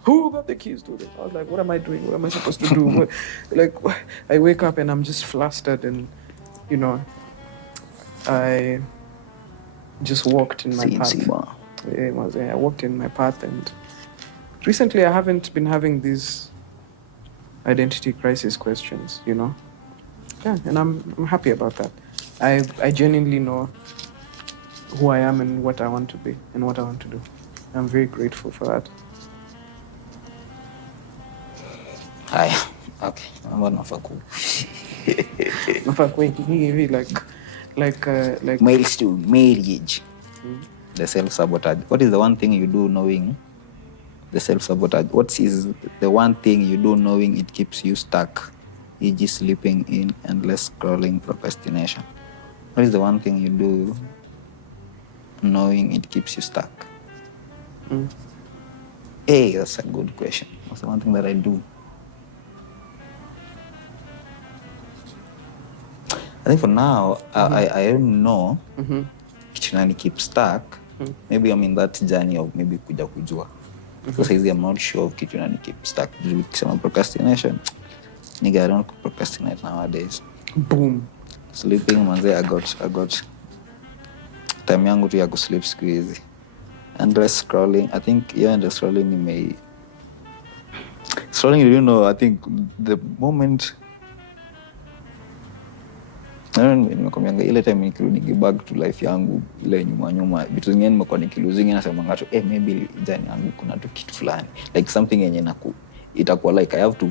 Who got the keys to this? I was like, what am I doing? What am I supposed to do? I wake up and I'm just flustered and, I just walked in my path. I walked in my path and recently I haven't been having these identity crisis questions, Yeah, and I'm happy about that. I genuinely know who I am and what I want to be and what I want to do. I'm very grateful for that. Hi. Okay. I'm Nafaku. Like Milestone, marriage. The self-sabotage. What is the one thing you do knowing the self-sabotage? What is the one thing you do knowing it keeps you stuck? E.g. sleeping in, endless scrolling, procrastination. What is the one thing you do knowing it keeps you stuck? Hey, that's a good question. What's the one thing that I do? I think for now, I don't know. Kitu nani keep stuck. Maybe I'm in that journey of maybe kuja kujua. So I'm not sure of kitu nani keep stuck. Some procrastination. Nigga, I don't procrastinate nowadays. Boom. Sleeping, manze, I got time yangu tu ya kusleep siku hizi. Endless scrolling. I think endless scrolling scrolling, I think the moment nimekwambianga ile time nikirudi back to life yangu ile nyuma vitu zingine nimekuwa nikilosing nasema ngato maybe jani yangu kuna tu kitu fulani like something yenye itakuwa like I have to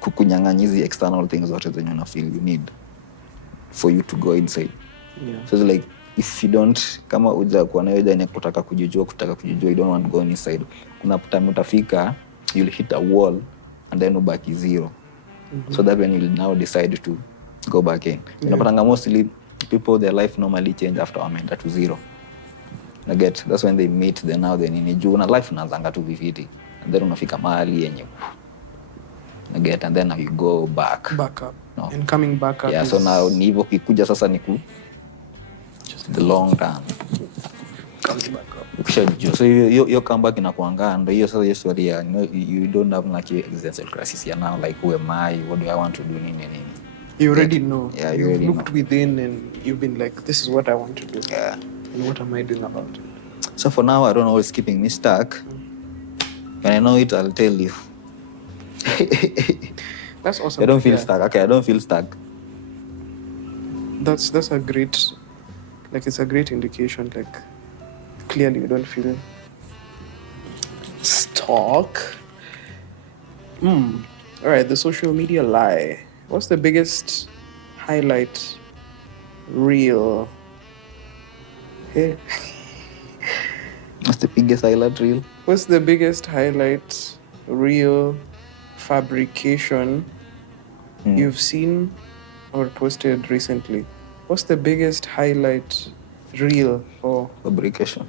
kukunyang'anya hizi external things zote zenye una feel you need for you to go inside. Yeah. So it's like if you don't, kama uja kuwa nayo jani kutaka kujijua you don't want to go inside, kuna time utafika you'll hit a wall and then ubaki 0. So that when you now decide to go back in. Unapatanga mostly people, their life normally change after wameenda to 0. I get, that's when they meet, then now then in juu na life unaanzanga tu viviti, and then unafika mahali yenye I get, and then now you go back up. No. And coming back up. Yeah, so now ni hivyo kikuja sasa ni the long run comes back up. ukishajua, so your comeback inakuanga ndo hiyo sasa. Yes, you know, you don't have like your existential crisis ya now, like who am I, what do I want to do, nini. You already know. Yeah, you've already looked know. within and you've been like, this is what I want to do. Yeah. And what am I doing about it? So for now, I don't know what's keeping me stuck. When I know it, I'll tell you. That's awesome. I don't feel stuck. Okay, I don't feel stuck. That's a great, like, it's a great indication. Like, clearly you don't feel stuck. All right, the social media lie. What's the biggest highlight reel? Hey. What's the biggest highlight reel? What's the biggest highlight reel fabrication you've seen or posted recently? What's the biggest highlight reel or fabrication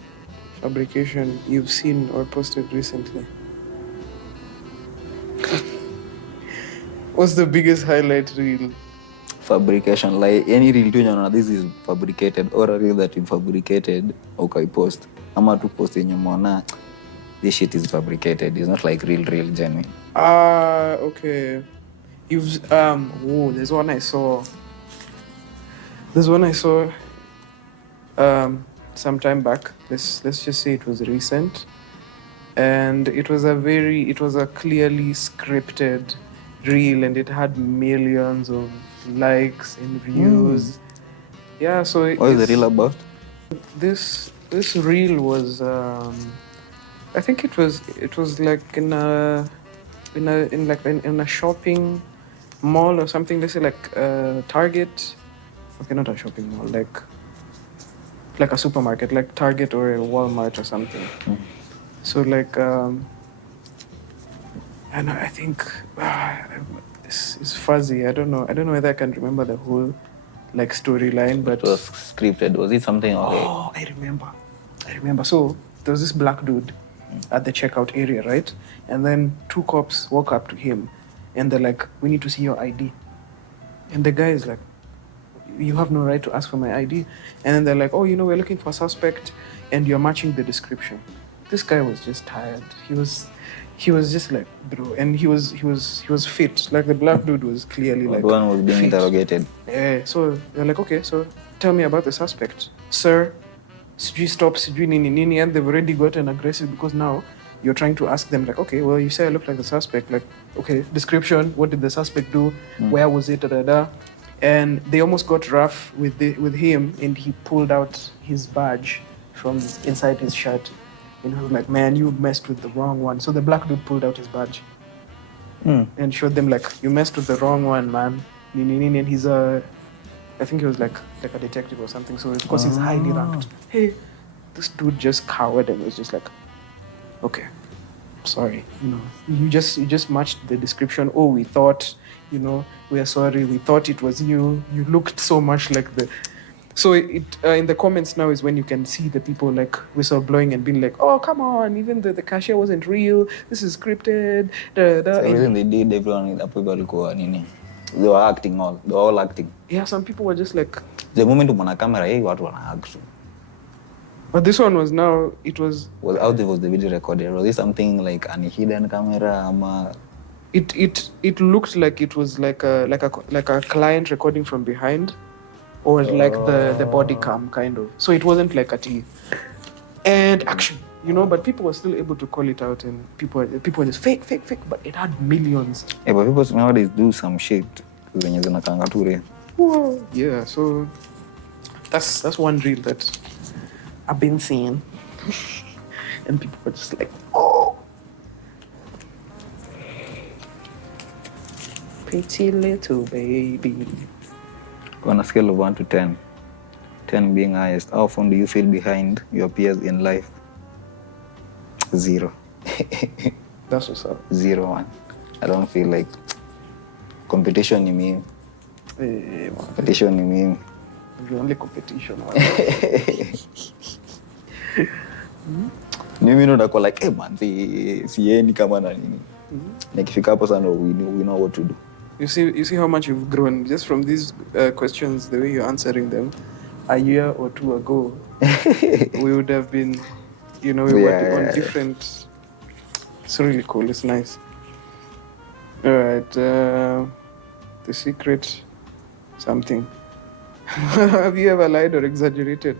you've seen or posted recently? What's the biggest highlight reel? Fabrication, like any reel tu unaona this is fabricated, or a reel that you fabricated ukaipost, ama tu post yenye umeona this shit is fabricated, it's not like real genuine. Okay. You've there's one I saw some time back. Let's just say it was recent, and it was a clearly scripted reel, and it had millions of likes and views. Yeah, so what is the reel about? This reel was I think it was like in a shopping mall or something. Let's say like Target. Okay, not a shopping mall, like a supermarket, like Target or a Walmart or something. So like and I think this is fuzzy. I don't know whether I can remember the whole like storyline, but it was scripted. Was it something? Oh, I remember. So there was this black dude at the checkout area, right? And then 2 cops walk up to him, and they're like, "We need to see your ID." And the guy is like, "You have no right to ask for my ID." And then they're like, "Oh, we're looking for a suspect, and you're matching the description." This guy was just tired. He was just like, bro, and he was fit. Like the black dude was clearly like. The one was being fit. Interrogated. Yeah. So they're like, "Okay, so tell me about the suspect, sir." Sijui stop, sijui nini, and they've already gotten aggressive because now you're trying to ask them like, okay, well, you say I look like the suspect. Like, okay, description. What did the suspect do? Where was it? And they almost got rough with him, and he pulled out his badge from inside his shirt. And he was like, "Man, you messed with the wrong one." So the black dude pulled out his badge and showed them like, "You messed with the wrong one, man." And he's I think he was like a detective or something. So of course he's highly ranked. Hey, this dude just cowered and was just like, "Okay, sorry, you just matched the description. Oh, we thought, we are sorry. We thought it was you. You looked so much like the." So it in the comments now is when you can see the people like whistleblowing and being like, "Oh, come on, even the cashier wasn't real. This is scripted." So the reason they did, everyone nini. They were acting all. They were all acting. Yeah, some people were just like. The moment umona camera, watu wana act. But this one was now. It was. Was out there was the video recorded? Was it something like a hidden camera? It looked like it was like a client recording from behind. Or like the body cam kind of. So it wasn't like a T. And action, but people were still able to call it out, and people were just fake, but it had millions. Yeah, but people nowadays do some shit zenye zinakanga tu real. Yeah, so that's one reel that I've been seeing. And people were just like, "Oh, pretty little baby." On a scale of 1 to 10, 10 being highest, how often do you feel behind your peers in life? 0. That's what's up. 0, 1. I don't feel like competition ni mimi. Competition ni mimi. The only competition. Mimi ndo nako like man siendi kama na nini. Nikifika hapo sana we know what to do. You see how much you've grown just from these questions, the way you're answering them. A year or two ago, we would have been, we were on different. It's really cool. It's nice. All right. The secret, something. Have you ever lied or exaggerated?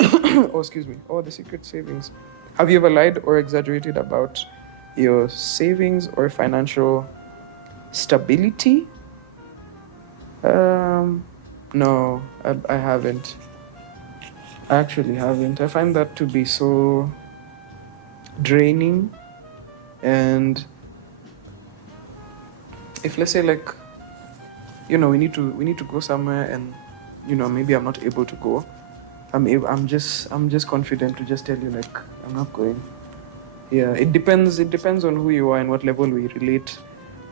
Oh, excuse me. Oh, the secret savings. Have you ever lied or exaggerated about your savings or financial stability? No, I haven't. I actually haven't. I find that to be so draining. And if, let's say, like, we need to go somewhere, and maybe I'm not able to go, I'm just confident to just tell you, like, I'm not going. Yeah, it depends on who you are and what level we relate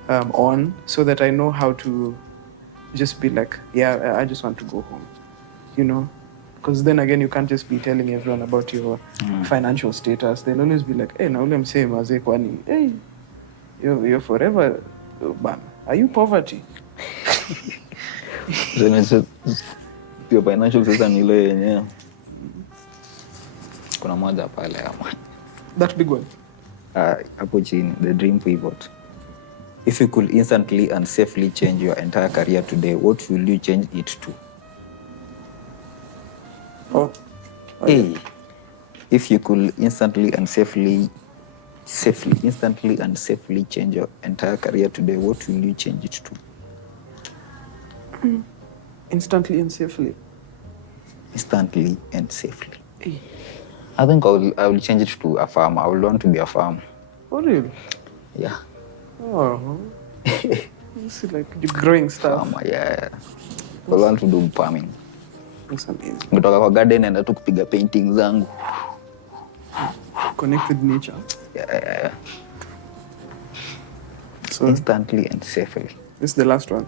on, so that I know how to just be like, yeah, I just want to go home, because then again, you can't just be telling everyone about your financial status. They'll always be like, hey, now I'm saying, hey, you're forever ban. Are you poverty? Your financial status ni ile yenyewe. Kuna moja pale ama. That big one. Hapo chini, the dream pivot. If you could instantly and safely change your entire career today, what will you change it to? Oh. Hey, yeah. If you could instantly and safely change your entire career today, what will you change it to? Instantly and safely. Instantly and safely. Hey. I think I will change it to a farm. I will learn to be a farm. Oh, really? Yeah. Oh. It's like you're growing stuff. Farmer, yeah. I will learn to do farming. That's amazing. Kutoka kwa garden and tu kupiga painting zangu. Connect with nature. Yeah. So instantly and safely. This is the last one.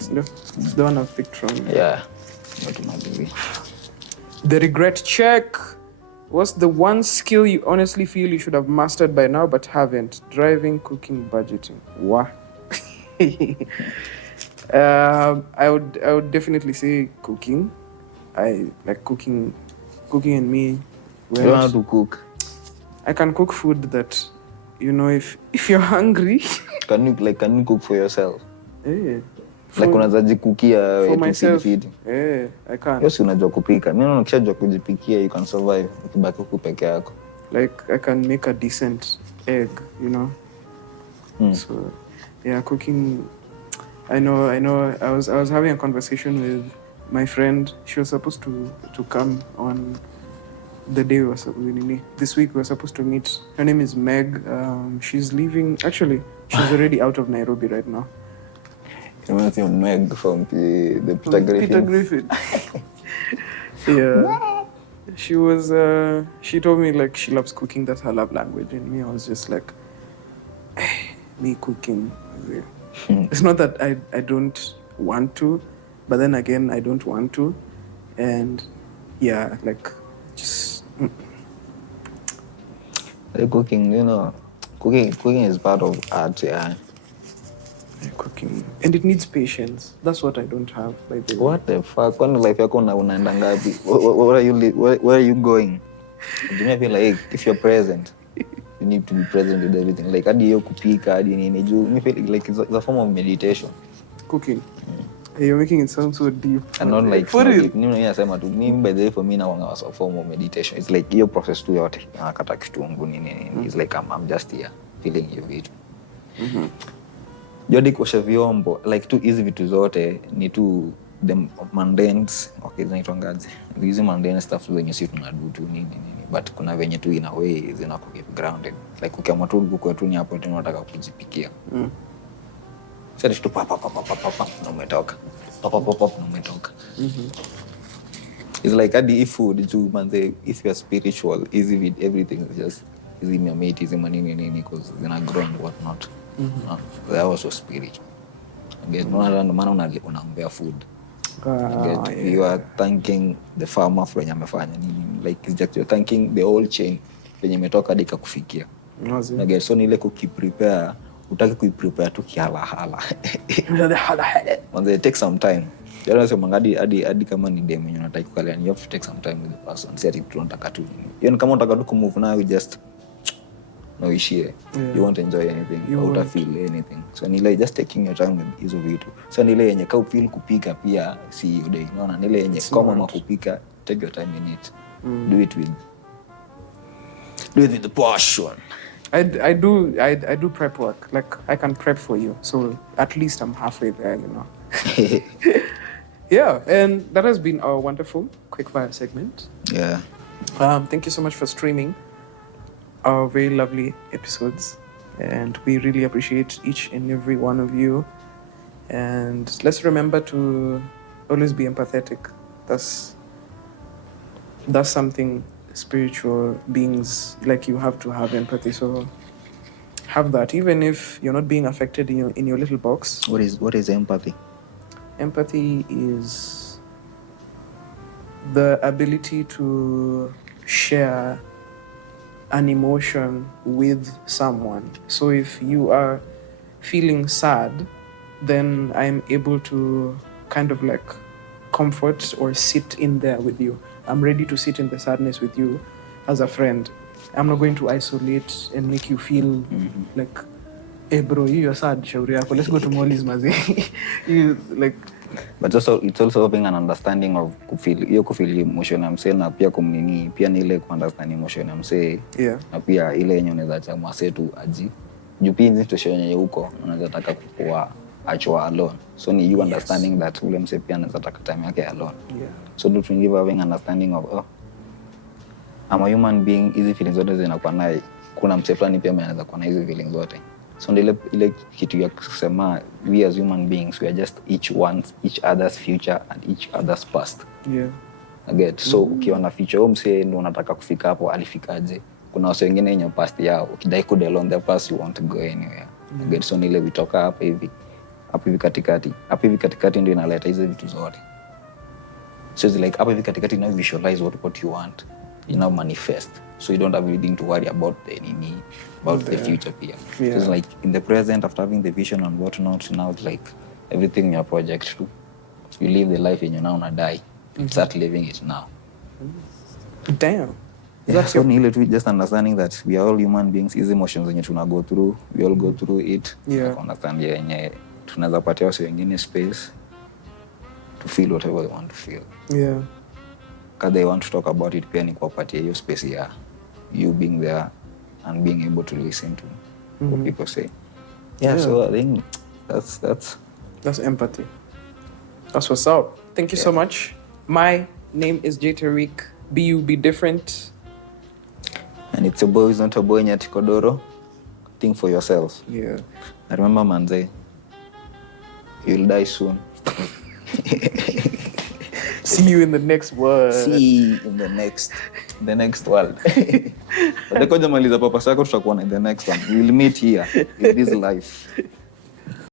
It's the one I've picked from. Yeah. The regret check. What's the one skill you honestly feel you should have mastered by now but haven't? Driving, cooking, budgeting. Wow. I would definitely say cooking. I like cooking. Cooking and me. You know how to cook? I can cook food that, if you're hungry. Can you cook for yourself? Yeah. Like unaweza jikukia for wewe myself. fiti. I can. Yes, unajua kupika. Mimi naona ukishajua kujipikia you can survive ukibaki huku peke yako. Like I can make a decent egg, So yeah, cooking. I know. I was having a conversation with my friend. She was supposed to come on the day this week we were supposed to meet. Her name is Meg. She's leaving. Actually, she's already out of Nairobi right now. You want to Meg from the Peter Griffin? Yeah. She was. She told me like she loves cooking. That's her love language. And me, I was just like, me cooking. It's not that I don't want to, but then again I don't want to, and yeah, like just. Cooking, cooking is part of art, yeah. Cooking, and it needs patience. That's what I don't have, by the way. What the fuck? Kwani life yako unaenda ngapi? Where are you going? Do you feel like if you're present, you need to be present with everything. Like hadi hiyo kupika, hadi nini juu. Me feel like it's a form of meditation. Cooking. You're making it sound so deep. And not like for real. Nasema tu mimi by the way for me now was a form of meditation. It's like hiyo process tu yote. Nakata kitungu nini. It's like I'm just here feeling your vitu. Jodi kuosha vyombo like tu hizi vitu zote ni tu the mundanes. Okay, zinaitwa ngazi. Hizi mundane stuff zenye sisi tunadu tu nini. But kuna venye tu in a way zinakukeep grounded. Like ukiamua tu kuko tu ni hapo tu unataka kujipikia. Sasa tu pop na umetoka. Pop na umetoka. It's like hadi if food to manze if you are spiritual easy with everything is just easy your mate easy manini because then I grow and what not. They are also spiritual. Again, unaombea food. You are thanking the farmer for yenye amefanya nini, like it's just you're thanking the whole chain yenye imetoka hadi kufikia. Again, so ni ile kukiprepare, utaki kuiprepare tu kihala. Once it takes some time. Yale sema hadi kama ni demo yenye unataka kukalia, you have to take some time with the person. Si ati tunataka tu nini. Yaani kama unataka tu kumove now, you just no ishie. You won't enjoy anything. You won't feel anything. So ni ile just taking your time with hizo vitu. So ni ile yenye kau feel kupika pia si udai. Unaona ni ile yenye kama makupika, take your time in it. Do it with the passion. I do prep work. Like I can prep for you. So at least I'm halfway there, you know. Yeah, and that has been our wonderful quickfire segment. Yeah. Thank you so much for streaming our very lovely episodes, and we really appreciate each and every one of you. And let's remember to always be empathetic. That's something spiritual beings like you have to have empathy. So have that, even if you're not being affected in your little box. What is empathy? Empathy is the ability to share an emotion with someone. So if you are feeling sad, then I'm able to kind of like comfort or sit in there with you. I'm ready to sit in the sadness with you as a friend. I'm not going to isolate and make you feel like, hey bro, you're sad, shauri yako, let's go to Molly's mazi. You like. But also it's also having an understanding of kufeel emotion ya msee, na pia kumnini pia ni ile understand emotion ya msee. Yeah. Na pia ile yenye unaweza chama setu aji jupinzi situation yenye huko unaweza taka kukua achwa alone. So ni you understanding that ule msee pia anaweza taka time yake alone. Yeah. So do you having understanding of I'm a human being, hizi feelings zote zinakuwa naye, kuna msee fulani pia anaweza kuwa na hizi feelings zote. So ile kitu ya kusema we as human beings, we are just each other's future and each other's past. Yeah. Again, so ukiwa na future huo msee ndio unataka kufika hapo, alifikaje? Kuna watu wengine wenye past yao, ukidai ku along their past, you want to go anywhere. Again, so ile vitoka hapa hivi katikati ndio inaleta hizo vitu zote. So it's like hapa hivi katikati now visualize what you want, you now manifest. So you don't have anything to worry about the future pia. Yeah. So it's like in the present, after having the vision and whatnot, now it's like everything in your project too. You live the life and you now wanna die. Start living it now. Damn. Yeah, so just understanding that we are all human beings, hizi emotions zenye tuna go through, we all go through it. Yeah. Understand yenye tunaweza patia watu wengine space to feel whatever they want to feel. Yeah. Because they want to talk about it, pia ni kuwapatia hiyo space ya you being there and being able to listen to what people say. Yeah, so I think that's empathy. That's what's up. Thank you so much. My name is J Tariq. Be different. And it's a boy, it's not a boy, Nyati Kodoro. Think for yourself. Yeah. I remember Manze, you'll die soon. See you in the next world. See you in the next world. But the maliza papa sako tutakuwa in the next one. We'll meet here in this life.